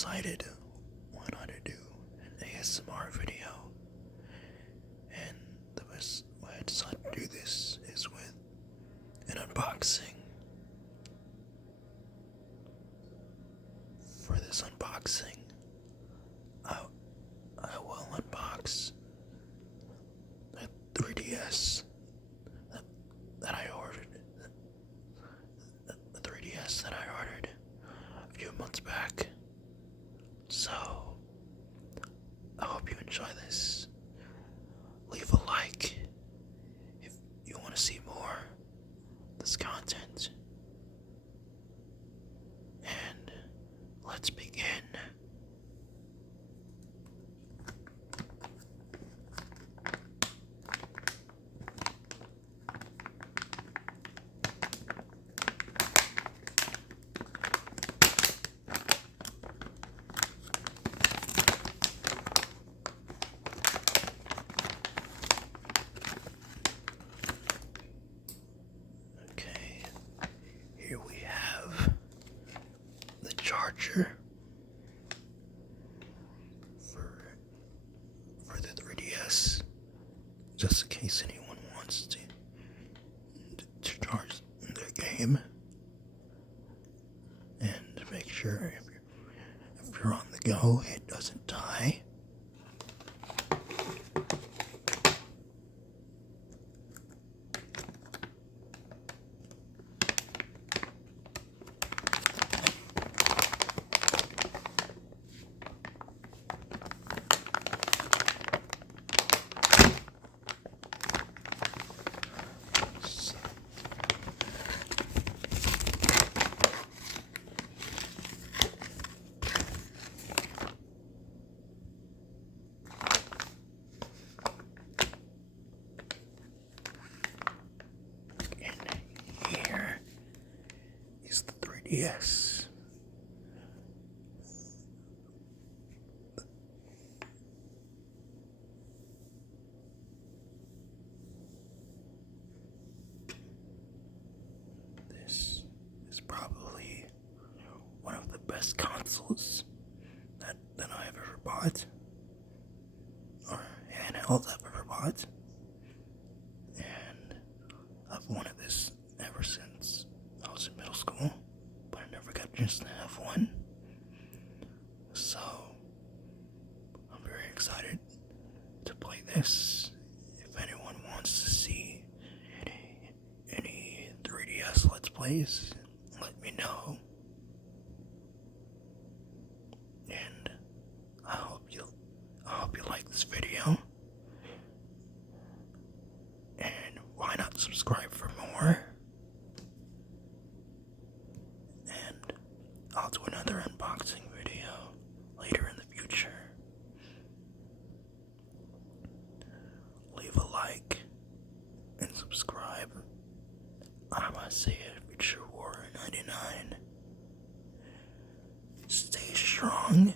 decided why not to do an ASMR video. And the best way I decided to do this is with an unboxing. For this unboxing, I will unbox the 3DS that I ordered. The 3DS that I ordered a few months back. So, I hope you enjoy this. Leave a like if you want to see more of this content. And let's begin. Okay, here we have the charger for the 3DS, just in case anyone wants to charge their game, and make sure if you're on the go, it doesn't die. Here is the 3DS. This is probably one of the best consoles that I have ever bought, or handheld I've ever bought. And I've wanted this ever since I was in middle school, but I never got a chance to have one. So, I'm very excited to play this. If anyone wants to see any 3DS Let's Plays, let me know. And I hope you like this video. And why not subscribe for more? And I'll do another unboxing video later in the future. Leave a like and subscribe. I'm Isaiah Future Warrior 99. Stay strong